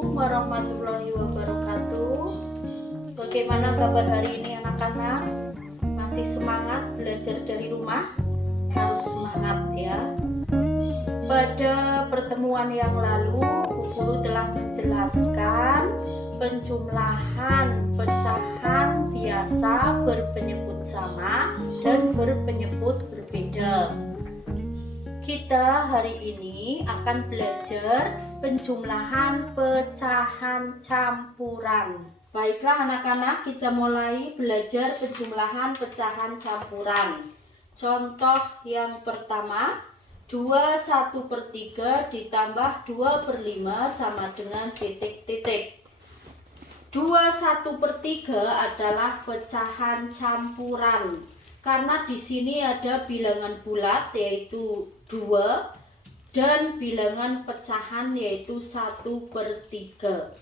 Assalamualaikum warahmatullahi wabarakatuh. Bagaimana kabar hari ini anak-anak? Masih semangat belajar dari rumah? Harus semangat ya. Pada pertemuan yang lalu, Bu Guru telah menjelaskan penjumlahan pecahan biasa berpenyebut sama dan berpenyebut berbeda. Kita hari ini akan belajar penjumlahan pecahan campuran. Baiklah anak-anak, kita mulai belajar penjumlahan pecahan campuran. Contoh yang pertama, 2/1/3 ditambah 2/5 sama dengan titik-titik. 2/1/3 adalah pecahan campuran. Karena di sini ada bilangan bulat yaitu 2 dan bilangan pecahan yaitu 1/3.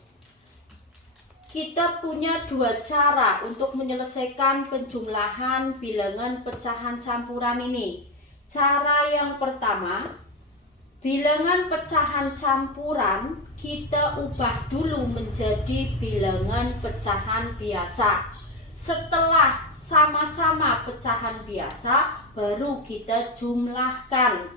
Kita punya dua cara untuk menyelesaikan penjumlahan bilangan pecahan campuran ini. Cara yang pertama, bilangan pecahan campuran kita ubah dulu menjadi bilangan pecahan biasa. Setelah sama-sama pecahan biasa, baru kita jumlahkan.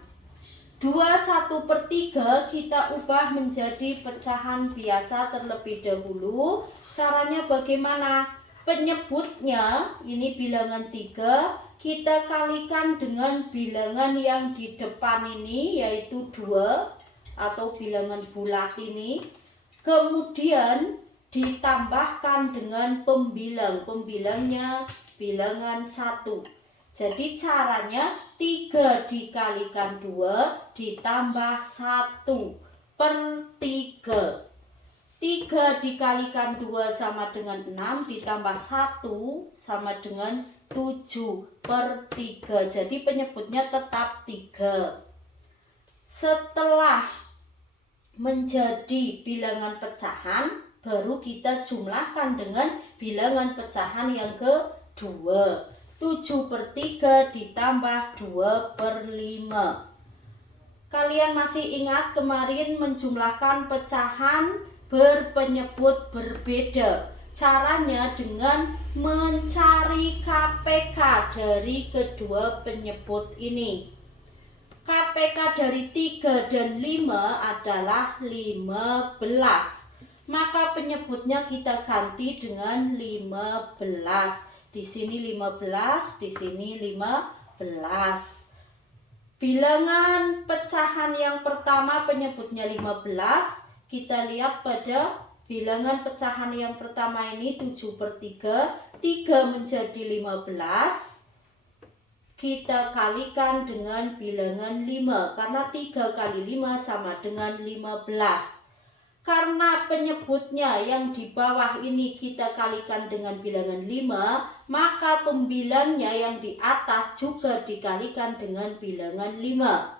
2/1/3 kita ubah menjadi pecahan biasa terlebih dahulu. Caranya bagaimana? Penyebutnya, ini bilangan 3, kita kalikan dengan bilangan yang di depan ini, yaitu 2 atau bilangan bulat ini. Kemudian ditambahkan dengan pembilangnya bilangan 1. Jadi caranya 3 dikalikan 2 ditambah 1/3. 3 dikalikan 2 sama dengan 6 ditambah 1 sama dengan 7/3. Jadi penyebutnya tetap 3. Setelah menjadi bilangan pecahan, baru kita jumlahkan dengan bilangan pecahan yang kedua. 7/3 ditambah 2/5. Kalian masih ingat kemarin menjumlahkan pecahan berpenyebut berbeda. Caranya dengan mencari KPK dari kedua penyebut ini. KPK dari 3 dan 5 adalah 15. Maka penyebutnya kita ganti dengan 15. Di sini 15, di sini 15. Bilangan pecahan yang pertama penyebutnya 15. Kita lihat pada bilangan pecahan yang pertama ini 7/3. 3 menjadi 15. Kita kalikan dengan bilangan 5. Karena 3 kali 5 sama dengan 15. Karena penyebutnya yang di bawah ini kita kalikan dengan bilangan 5, maka pembilangnya yang di atas juga dikalikan dengan bilangan 5.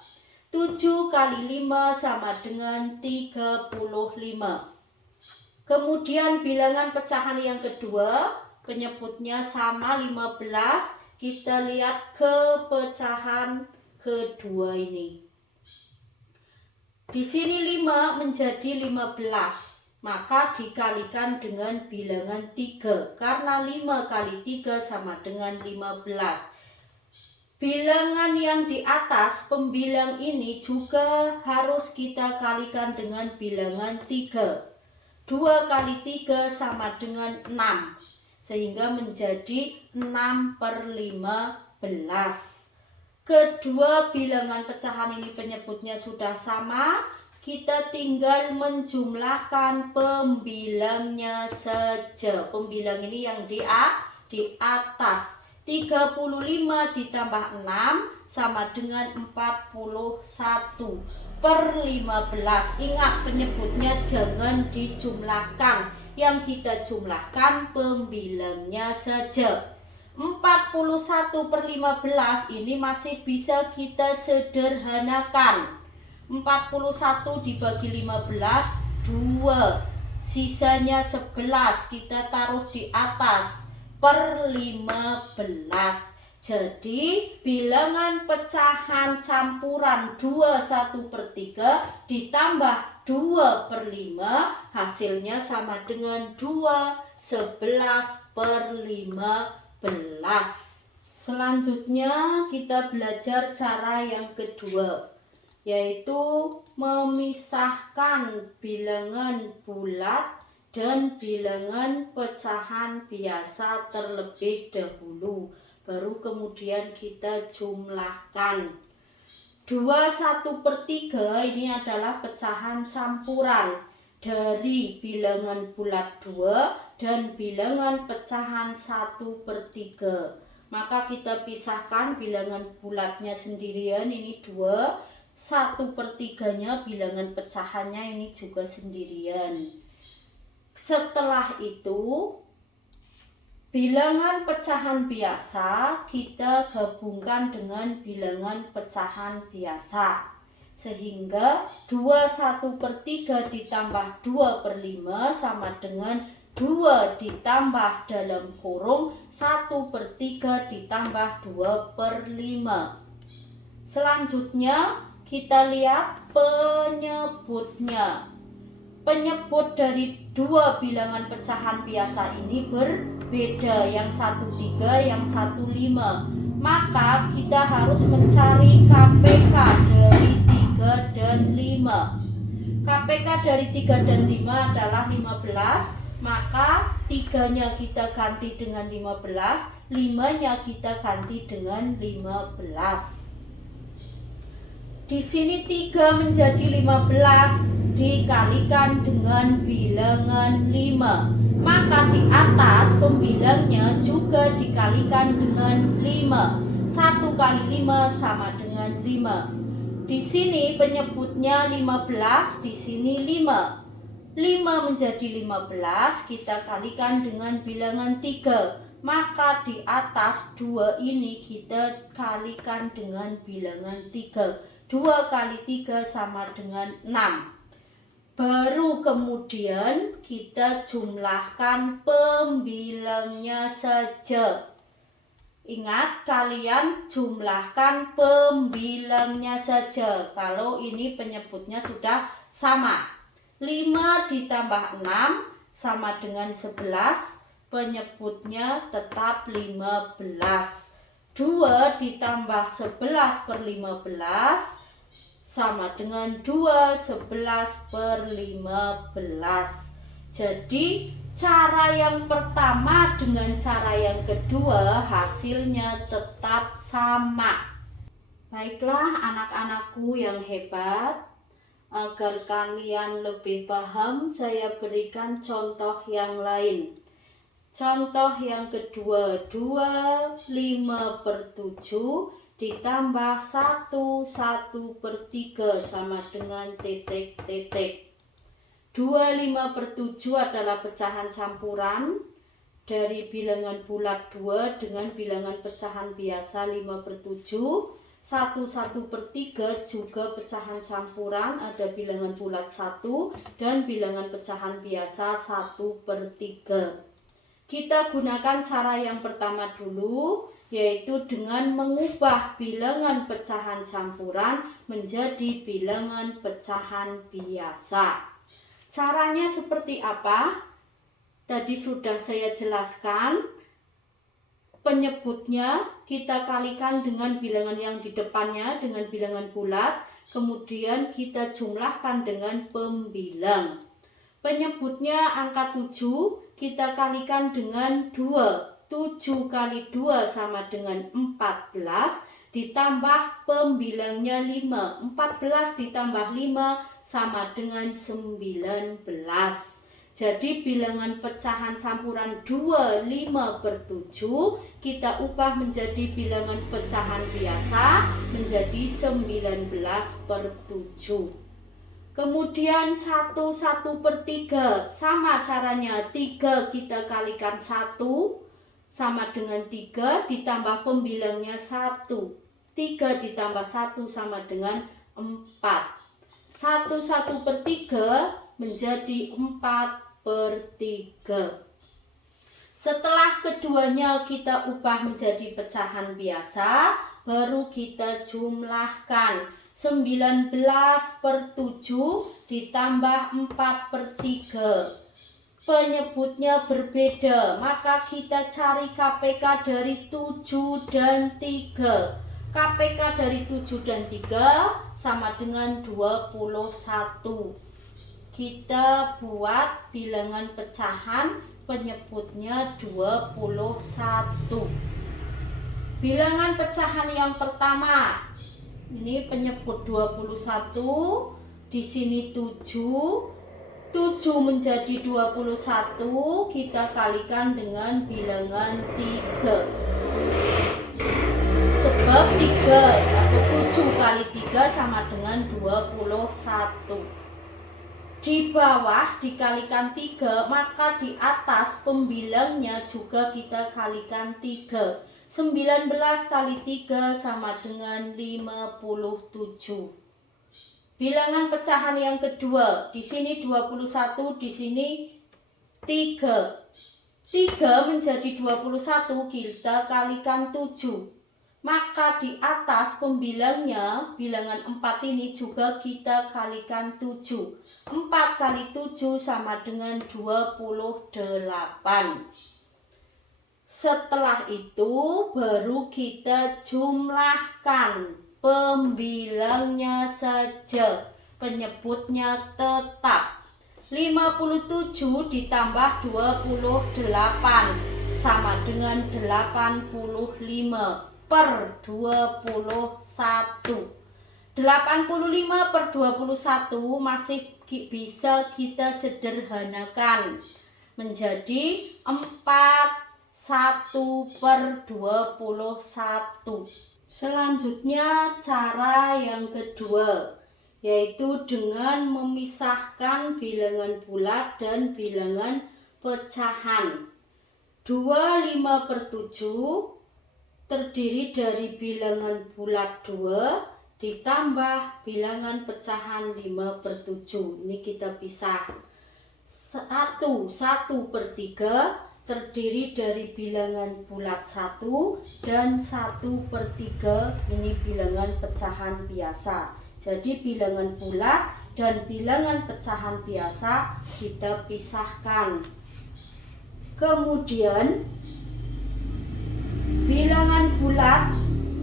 7 kali 5 sama dengan 35. Kemudian bilangan pecahan yang kedua, penyebutnya sama 15. Kita lihat ke pecahan kedua ini. Di sini 5 menjadi 15, maka dikalikan dengan bilangan 3, karena 5 kali 3 sama dengan 15. Bilangan yang di atas, pembilang ini juga harus kita kalikan dengan bilangan 3. 2 kali 3 sama dengan 6, sehingga menjadi 6/15. Kedua bilangan pecahan ini penyebutnya sudah sama. Kita tinggal menjumlahkan pembilangnya saja. Pembilang ini yang di atas. 35 ditambah 6 sama dengan 41/15. Ingat, penyebutnya jangan dijumlahkan. Yang kita jumlahkan pembilangnya saja. 41/15 ini masih bisa kita sederhanakan. 41 dibagi 15, 2. Sisanya 11 kita taruh di atas per 15. Jadi bilangan pecahan campuran 2/1/3 ditambah 2/5 hasilnya sama dengan 2, 11/15. Selanjutnya kita belajar cara yang kedua, yaitu memisahkan bilangan bulat dan bilangan pecahan biasa terlebih dahulu. Baru kemudian kita jumlahkan. 2/1/3 ini adalah pecahan campuran dari bilangan bulat 2 dan bilangan pecahan 1/3. Maka kita pisahkan bilangan bulatnya sendirian, ini 2, 1/3-nya bilangan pecahannya ini juga sendirian. Setelah itu bilangan pecahan biasa kita gabungkan dengan bilangan pecahan biasa. Sehingga 2/1/3 ditambah 2/5 sama dengan 2 ditambah dalam kurung 1/3 ditambah 2/5. Selanjutnya kita lihat penyebutnya. Penyebut dari dua bilangan pecahan biasa ini berbeda, yang 1/3, yang 1/5. Maka kita harus mencari KPK dari 3 dan 5. KPK dari 3 dan 5 adalah 15, maka 3-nya kita ganti dengan 15, 5-nya kita ganti dengan 15. Di sini 3 menjadi 15 dikalikan dengan bilangan 5. Maka di atas pembilangnya juga dikalikan dengan 5. 1 kali 5 sama dengan 5. Di sini penyebutnya 15, di sini 5. 5 menjadi 15 kita kalikan dengan bilangan 3. Maka di atas 2 ini kita kalikan dengan bilangan 3. 2 kali 3 sama dengan 6. Baru kemudian kita jumlahkan pembilangnya saja. Ingat, kalian jumlahkan pembilangnya saja. Kalau ini penyebutnya sudah sama. 5 ditambah 6 sama dengan 11. Penyebutnya tetap 15. 2 ditambah 11/15 sama dengan 2, 11/15. Jadi cara yang pertama dengan cara yang kedua hasilnya tetap sama. Baiklah anak-anakku yang hebat, agar kalian lebih paham saya berikan contoh yang lain. Contoh yang kedua, 2/5/7 ditambah 1/1/3 sama dengan titik-titik. 2/5/7 adalah pecahan campuran dari bilangan bulat 2 dengan bilangan pecahan biasa 5/7. 1/1/3 juga pecahan campuran, ada bilangan bulat 1 dan bilangan pecahan biasa 1/3. Kita gunakan cara yang pertama dulu, yaitu dengan mengubah bilangan pecahan campuran menjadi bilangan pecahan biasa. Caranya seperti apa? Tadi sudah saya jelaskan. Penyebutnya kita kalikan dengan bilangan yang di depannya dengan bilangan bulat, kemudian kita jumlahkan dengan pembilang. Penyebutnya angka 7, kita kalikan dengan 2. 7 kali 2 sama dengan 14, ditambah pembilangnya 5. 14 ditambah 5 sama dengan 19. Jadi bilangan pecahan campuran 2/5/7 kita ubah menjadi bilangan pecahan biasa menjadi 19/7. Kemudian 1/1/3 sama caranya, 3 kita kalikan 1 sama dengan 3 ditambah pembilangnya 1. 3 ditambah 1 sama dengan 4. 1/1/3 menjadi 4/3. Setelah keduanya kita ubah menjadi pecahan biasa, baru kita jumlahkan. 19 per 7 ditambah 4 per 3. Penyebutnya berbeda, maka kita cari KPK dari 7 dan 3. KPK dari 7 dan 3 sama dengan 21. Kita buat bilangan pecahan, penyebutnya 21. Bilangan pecahan yang pertama, ini penyebut 21, di sini 7. 7 menjadi 21, kita kalikan dengan bilangan 3. Sebab 3 atau 7 kali 3 sama dengan 21. Di bawah dikalikan 3, maka di atas pembilangnya juga kita kalikan 3. 19 kali 3 sama dengan 57. Bilangan pecahan yang kedua, di sini 21, di sini 3. 3 menjadi 21, kita kalikan 7. Maka di atas pembilangnya, bilangan 4 ini juga kita kalikan 7. 4 kali 7 sama dengan 28. Setelah itu baru kita jumlahkan. Pembilangnya saja, penyebutnya tetap. 57 ditambah 28 sama dengan 85 per 21. 85 per 21 masih bisa kita sederhanakan menjadi 41 per 21. Selanjutnya cara yang kedua, yaitu dengan memisahkan bilangan bulat dan bilangan pecahan. 25 per 7 terdiri dari bilangan bulat 2 ditambah bilangan pecahan 5 per 7. Ini kita pisah. 1 per 3 terdiri dari bilangan bulat 1 dan 1 per 3 ini bilangan pecahan biasa. Jadi bilangan bulat dan bilangan pecahan biasa kita pisahkan. Kemudian bilangan bulat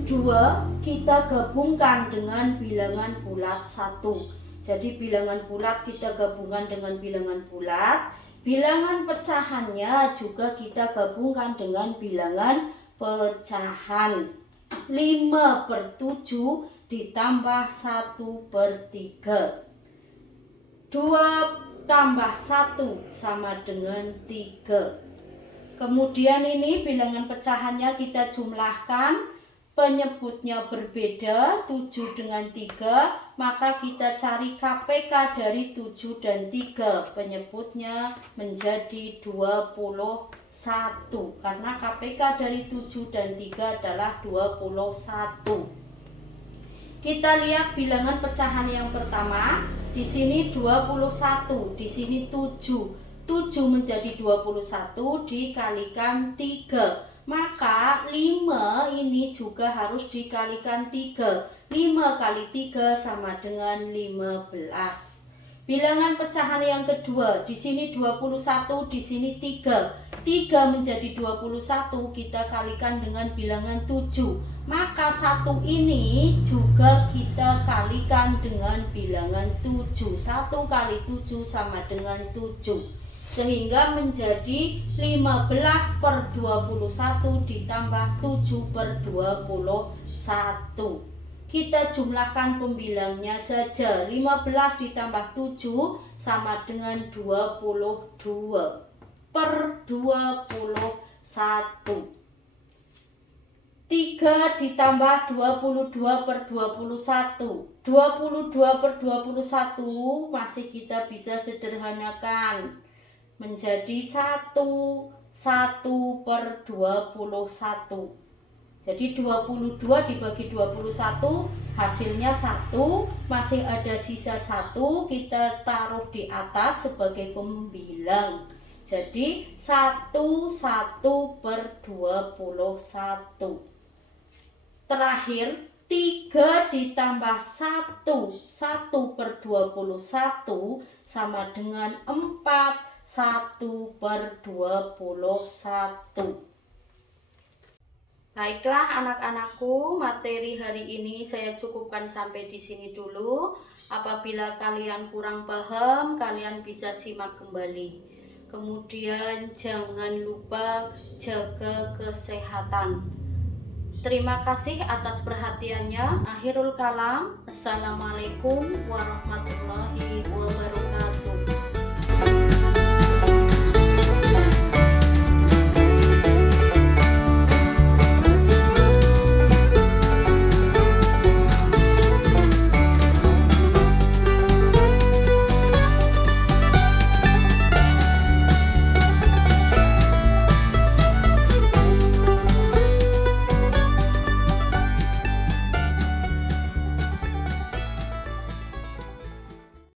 2 kita gabungkan dengan bilangan bulat 1. Jadi bilangan bulat kita gabungkan dengan bilangan bulat. Bilangan pecahannya juga kita gabungkan dengan bilangan pecahan. 5 per 7 ditambah 1 per 3. 2 tambah 1 sama dengan 3. Kemudian ini bilangan pecahannya kita jumlahkan. Penyebutnya berbeda, 7 dengan 3, maka kita cari KPK dari 7 dan 3. Penyebutnya menjadi 21, karena KPK dari 7 dan 3 adalah 21. Kita lihat bilangan pecahan yang pertama, di sini 21, di sini 7. 7 menjadi 21 dikalikan 3. Maka 5 ini juga harus dikalikan 3. 5 kali 3 sama dengan 15. Bilangan pecahan yang kedua, di sini 21, di sini 3. 3 menjadi 21 kita kalikan dengan bilangan 7. Maka 1 ini juga kita kalikan dengan bilangan 7. 1 kali 7 sama dengan 7. Sehingga menjadi 15 per 21 ditambah 7 per 21. Kita jumlahkan pembilangnya saja. 15 ditambah 7 sama dengan 22 per 21. 3 ditambah 22 per 21. 22 per 21 masih kita bisa sederhanakan menjadi 1 per 21. Jadi 22 dibagi 21 hasilnya 1, masih ada sisa 1, kita taruh di atas sebagai pembilang. Jadi 1/21. Terakhir 3 ditambah 1/21 sama dengan 4. 1/21. Baiklah anak-anakku, materi hari ini saya cukupkan sampai di sini dulu. Apabila kalian kurang paham, kalian bisa simak kembali. Kemudian jangan lupa jaga kesehatan. Terima kasih atas perhatiannya. Akhirul kalam. Assalamualaikum warahmatullahi wabarakatuh.